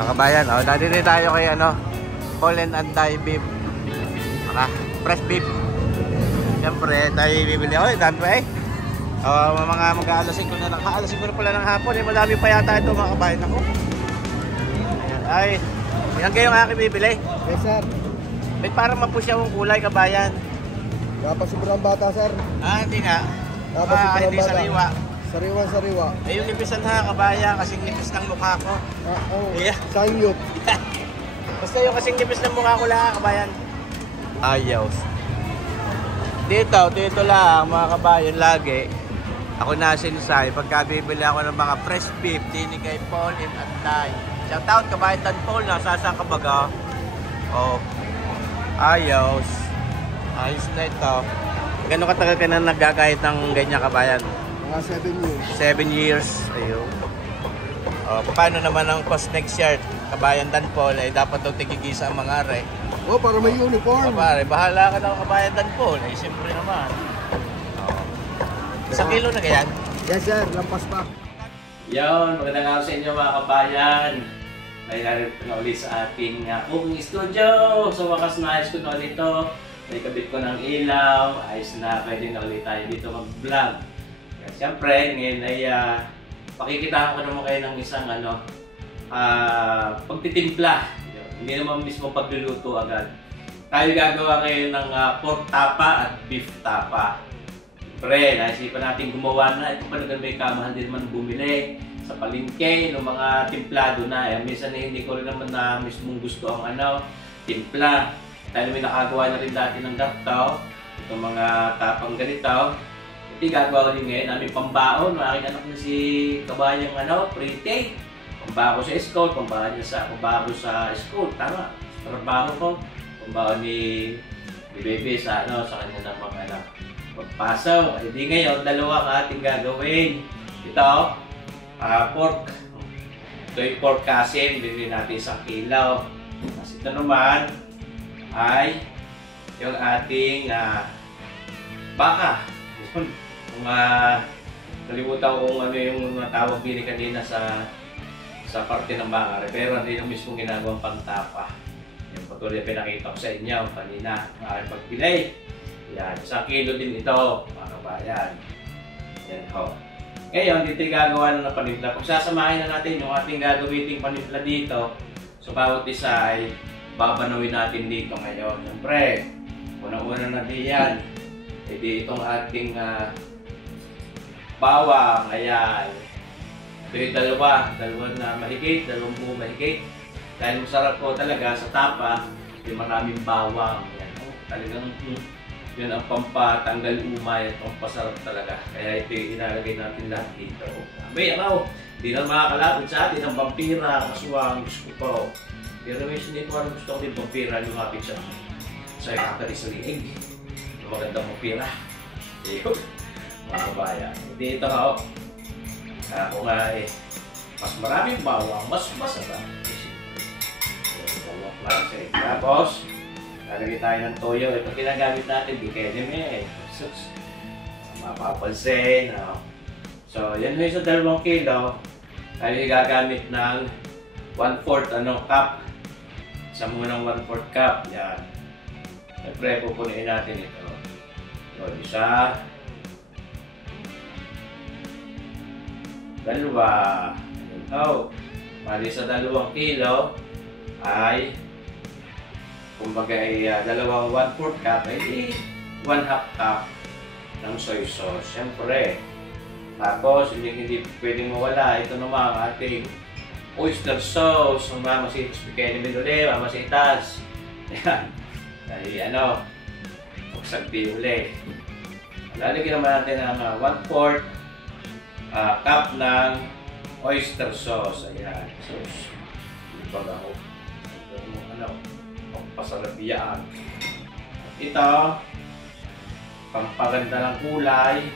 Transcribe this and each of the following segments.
Mga kabayan, nandito tayo kay Paul and Anday beef. Fresh beef. Siyempre, tayo bibili. Dami pa mga mag-aalas 5 na lang. Aalas 5 na pala ng hapon. Madami pa yata ito mga kabayan ako. Ayan, yan kayong aking bibili. Yes, sir. May parang mapusya yung kulay, kabayan. Dapat sobrang bata, sir. Hindi nga. Dapat sobrang hindi bata. sariwa. Sariwa. Yung nipisan ha, kabayan, kasing nipis ng mukha ko. Yeah. Sayop. Basta yung kasing nipis ng mukha ko lang, kabayan. Ayaw. Dito lang, mga kabayan, lagi. Ako nasinsay, pagka bibili ako ng mga fresh beef, dini kay Paul and Anday. Shout out, kabayan tan Paul, nasasa ka baga. Ayos. Ayos na ito. Gano'n katagal ka na naggagahit ng ganyan, kabayan? Mga 7 years. 7 years. Ayun. Paano naman ang cost next year? Kabayan Dan Paul, dapat daw tigigisa ang mga are. Para may uniform. Pare, bahala ka na kabayan Dan Paul. Siyempre naman. 1 kilo na ganyan? Yes, sir. Lampas pa. Yun, magandang araw sa inyo mga kabayan. May narito na ulit sa ating cooking studio. So wakas na ayos ko na ulit ito. May kabit ko ng ilaw. Ayos na, pwede na ulit tayo dito mag-vlog. Siyempre, ngayon ay pakikitaan ko naman kayo ng isang pagtitimpla. Hindi naman mismo pagluluto agad. Tayo gagawa ngayon ng pork tapa at beef tapa. Siyempre, naisipan natin gumawa na. Ito pa may kamahal din naman bumili sa palengke ng mga timplado na. Minsan hindi ko rin naman na mismong gusto ang timpla. Dahil may nakagawa na rin dati ng ganito. Itong mga tapang ganito. Ito gagawa din ngayon namin pambaon. Aking anak na si kabayang pretty. Pambaon sa school, pambaon sa school. Tama, sa trabaho ko. Pambaon ni Bebe sa kanya ng mga pagpasaw. Hindi ngayon, dalawa ang ating gagawin. Ito, pork. Ito yung pork kasim. Bili natin 1 kilo. Tapos ito naman ay yung ating baka. Kung nalimutan ko kung ano yung tawag din kanina sa parte ng baka. Pero hindi yung mismo ginagawang pangtapa. Yung patuloy pinakita ko sa inyo kanina ang aking pagpilay. Yan, 1 kilo din ito, mga kabayan. Yan ho. Ngayon, dito yung gagawa na ng panimpla. Kung sasamahin na natin yung ating gagawin panimpla dito, so bawat isa ay babanawin natin dito ngayon. Siyempre, unang-una na diyan, edi itong ating bawang, ayan. Ito yung dalawa na mahigit, 2 buo mahigit. Dahil masarap po talaga sa tapa, yung maraming bawang. Yan, talagang yun ang pampatanggal umay at pampasarap talaga. Kaya ito yung inalagay natin lahat dito. Abay, hindi na makakalapit sa atin ang vampira, kaswang, gusto ko po. Pero hindi ko alam gusto ko din vampira, lumapit siya sa kakari sa liig. Magandang vampira. Ayun, mga kabayan. Hindi ito kung mas maraming bawang, mas masarap. Bawang klase. Tapos, lalagay tayo ng toyo. Ito ginagamit natin, di kaya din mapapansin. So, yan yung sa 2 kilo. Tayo gagamit ng 1/4 cup. Isa munang 1/4 cup. Yan. Siyempre, pupunuin natin ito. So, 1, 2. Bali sa 2 kilo ay kumbaga ay 1/4 cup ay 1/2 cup ng soy sauce. Siyempre. Tapos, hindi pwedeng mawala. Ito naman ang ating oyster sauce. Mamasitas. Kaya namin ulit. Mamasitas. Ayan. Dahil magsagpi ulit. Lalagyan naman natin ang 1/4 cup ng oyster sauce. Ayan. Sauce. Ibaga ko. Pampasarap yan. Ito, pampaganda ng kulay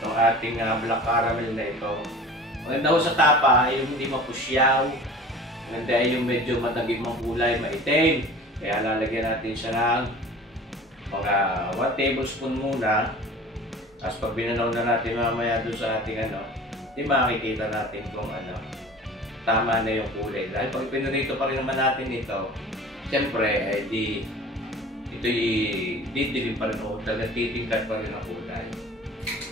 ng ating black caramel na ito. Maganda ko sa tapa ay yung hindi mapusyaw. Maganda ay yung medyo matagim ang kulay, maitim. Kaya lalagyan natin siya ng mga 1 tablespoon muna. Tapos pag binanaw na natin mamaya doon sa ating di makikita natin kung tama na yung kulay. Dahil pag pinurito pa rin naman natin ito, siyempre, ito'y didilim pa rin o talagang titingkat pa rin ang kulay.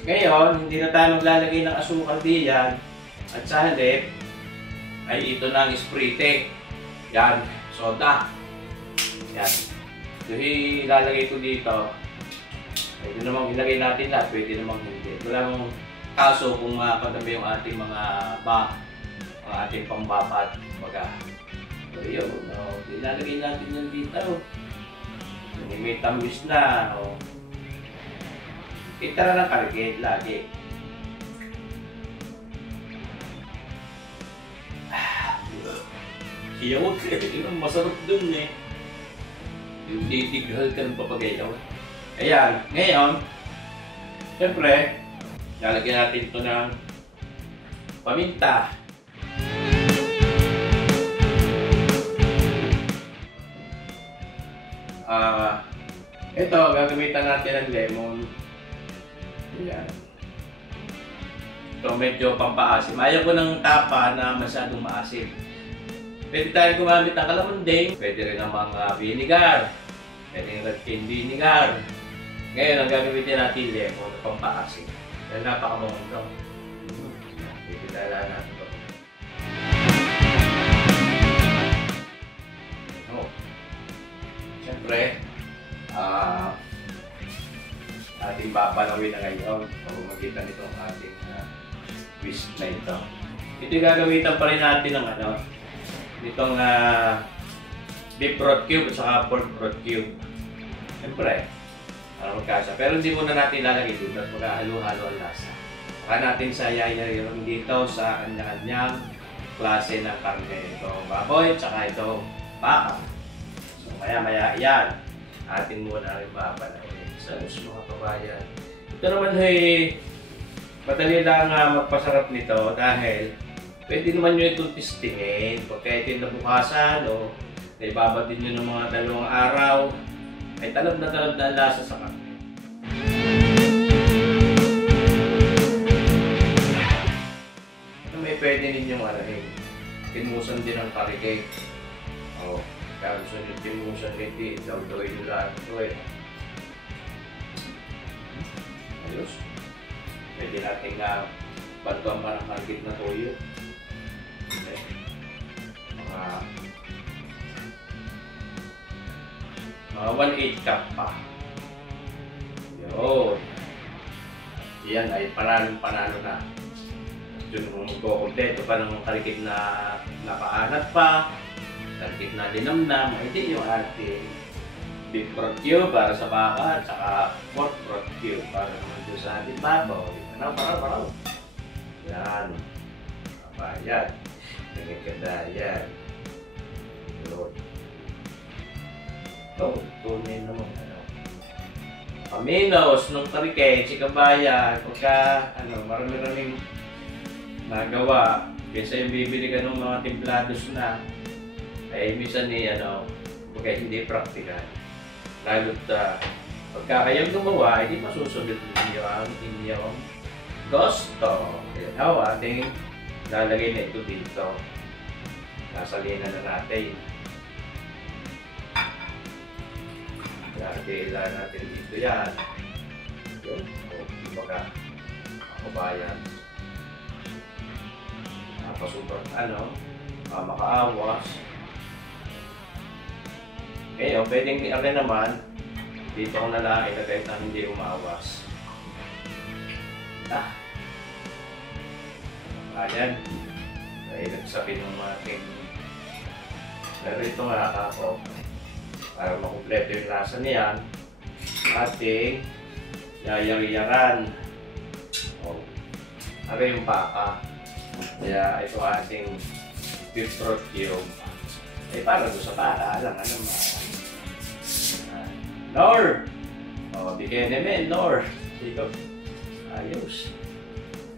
Ngayon, hindi na tayo maglalagay ng asukal diyan at sa halip ay ito na ang sprite. Yan, soda. Yan. So, ilalagay ko dito. Pwede namang ilagay natin lahat, pwede namang hindi. Wala mong kaso kung mapadami yung ating mga ating pambabat. So, yun, ilalagay natin yan dito. May tamis na. Kita na ng karikit lagi. Hiyawag ka. Masarap dun eh. Yung titigral ka ng papagayaw. Ayan. Ngayon, siyempre, lalagyan natin ito ng paminta. Ito, gagamitan natin ng lemon. Ayan. Ito, medyo pampaasim. Ayaw ko ng tapa na masyadong maasim. Pwede tayo gumamit ng kalamundeng. Pwede rin ng mga vinegar. Pwede rin red cane vinegar. Ngayon, ang gagamitin natin lemon na pampaasim. Dahil napakamahal ito. Pwede tayo natin ito. Siyempre, ating babalawin na ngayon sa pamagitan nitong ating whisk na ito. Ito gagamitan pa rin natin ng itong beef broth cube at saka pork broth cube. Siyempre, para magkasa. Pero hindi muna natin lalagay dito at mag-halo-halo ang lasa. Saka natin sayayayin dito sa kanya-kanyang klase ng karne. Ito baboy at saka ito baka. So maya-maya yan. Atin muna rin babalawin sa mga kabayan. Ito naman madali lang magpasarap nito dahil pwede naman nyo itong testingin. Pagka ito nabukasan o naibabad din nyo ng mga 2 araw, ay talab na ang lasa sa karne. May pwede ninyong timusan din ang karikay. Kaya gusto nyo timusan ito, daw-dawin nyo lahat ito Ayos. Pwede natin bantuan pa ng market na toyo. Mga 1/8 cup pa. Yun. Yan ay panalo na. Doon magkukumpleto pa ng karikit na nakaanat pa. Karikit na linamnam. Hindi yung ating beef broth cube para sa baka at saka pork broth cube para naman doon sa ating babaw. Paraw. Yan. Yan. Nagaganda yan. Yun. Ito, tunay naman. Paminos nung karikay, chikabayan, pagka marami-raming nagawa, kaysa yung bibili ka ng mga templados na, ay minsan pagka hindi praktikal. Lalo't pagka kayong gumawa, hindi masusunod ninyo ang inyong gusto. Kaya ating lalagay na ito dito. Nasalinan na natin. Kailangan natin dito yan. Yun. Kumbaga, kabayan. Napasubang makaawas. Ngayon, pwedeng naman, dito ko na lang ilagay na hindi umaawas. Ayan. Ay, nagsapin ng ating. Pero ito nga ako. Para makumpleto yung lasa niyan, ating yayari-yaran. Ano yung baka. Kaya ito ating beef broth cube. Para doon sa baka, alam Nor! Bigyan namin, Nor! Ayos.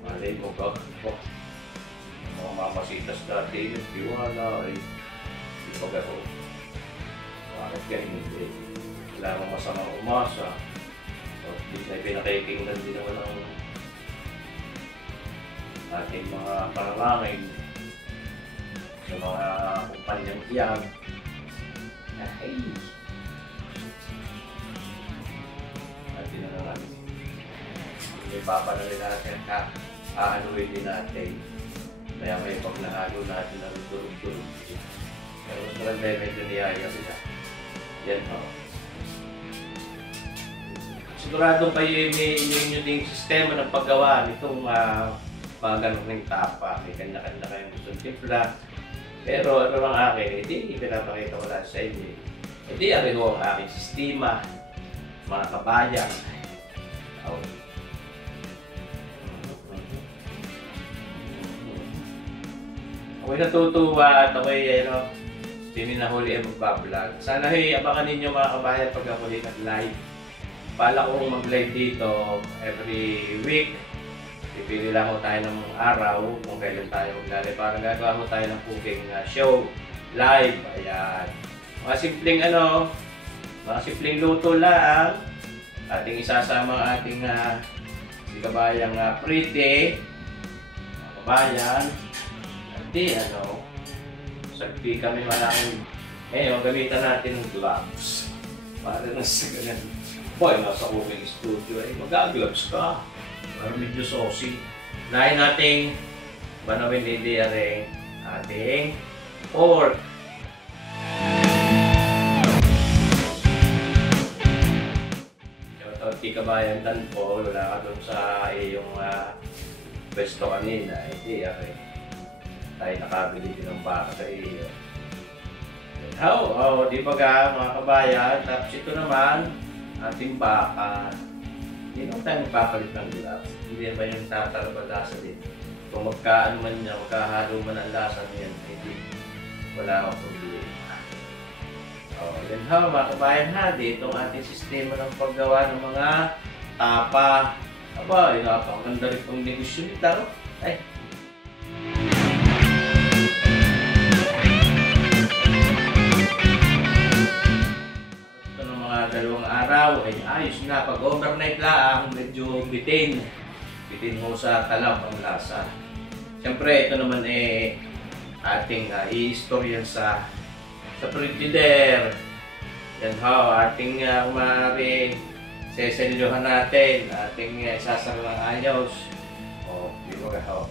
Malay mo ka. Mga mamasitas dati, nagtiwala ay ipagaro. Bakit ganyan wala mong masamang umasa. Hindi na pinakikinggan din naman ang ating mga panalangin. yung mga kumpanyang iyan. Ay! At yun na nga. May papanalin natin ka, aanuhin din natin. Kaya may pag nahalo natin na turog-turog. Pero mas maganda medyo niyaya sila. Yan ho. Siguradong kayo may inyong ding sistema ng paggawa nitong mga ganong ng tapa. May kanya-kanya kayong gusto timpla. Pero ano ang akin, hindi pinapakita ko lang sa inyo. Hindi akin ko ang aking sistema, mga kabayan. Ako'y natutuwa at ako'y hindi na huli ay magbablog. Sana abangan ninyo mga kabayan pag ako nag-live. Pala kong mag-live dito every week. Pipili lang ko tayo ng araw kung kailan tayo mag-live. Parang gagawa ko tayo ng cooking show live. Ayan. Mga simpleng luto lang. Ating isasama ang ating si kabayang Pretty. Mga kabayan. Hindi, sagpi kami malaking. Ngayon, gamitan natin ng gloves. Para na sa ganun. Boy, nasa cooking studio ay mag-gloves ka. Para medyo saucy. Unahin nating banawin hindi rin ating pork. Di kabayan tan po, wala ka doon sa iyong pwesto kanina. Hindi, tayo nakabili din ng baka sa iyo. Di ba ka mga kabayan? Tapos ito naman, ating baka. Hindi naman tayo magpapalit ng gloves. Hindi ba yung tatalabad lasa din? Kung magkaano man niya, magkahalo man ang lasa niyan, hindi. Wala akong problema. Then mga kabayan dito ang ating sistema ng paggawa ng mga tapa. Aba, napakaganda rin pang negosyo nito. Ay! Dalawang araw ay ayos na. Pag overnight lang, medyo bitin mo sa talab ang lasa. Siyempre ito naman ating i-store yan sa frigider. Yan ating kumari seselyohan natin, ating isasara ng ayos. Di ba ka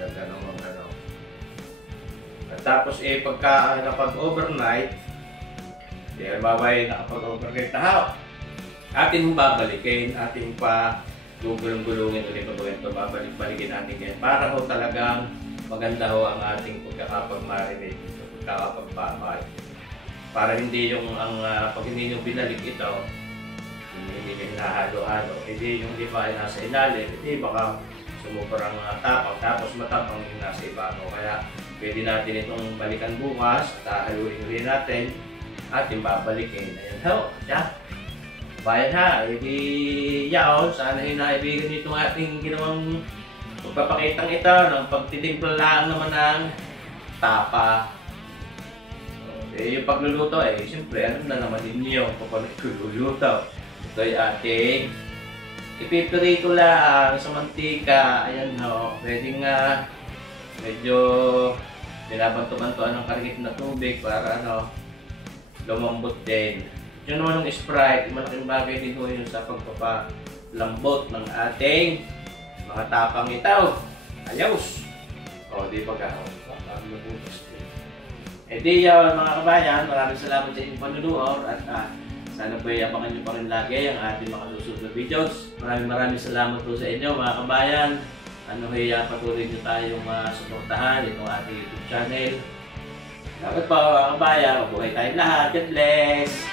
ganda naman tapos pagka nakapag-overnight, nakapag-overnight na atin babalikin, ating pa gulong-gulungin ulit ito, babalik-balikin natin yan para talagang maganda ang ating pagkakapag-marinate, pagkakapag-bamay. Para hindi pag hindi nyo binalik ito, hindi nyo hinahalo-halo, hindi yung ay nasa ilalim, hindi baka sumuparang tapang, tapos matapang yung nasa ibabaw. Kaya pwede natin itong balikan bukas at haluin ulit natin at yung babalikin. Ayan bayan yaon, sana hinaibigan itong ating ginawang pagpapakitang ito ng pagtitimpla lang naman ng tapa. Yung pagluluto siyempre alam na naman ninyo kung paano ikululuto. Ito ay ating ipipirito lang sa mantika. Ayan pwedeng medyo binabanto-bantoan ng karikit na tubig para lumambot din. Yun naman ng Sprite, malaking bagay din yun sa pagpapalambot ng ating mga tapang itaw. Ayos! Di ba ka? Di mga kabayan, maraming salamat sa inyong panunood at sana po abangan nyo pa rin lagi ang ating mga susunod na videos. Maraming salamat po sa inyo mga kabayan. Patuloy nyo tayong suportahan itong ating YouTube channel. Dapat pa mga kabayan, mabuhay tayong lahat. God bless!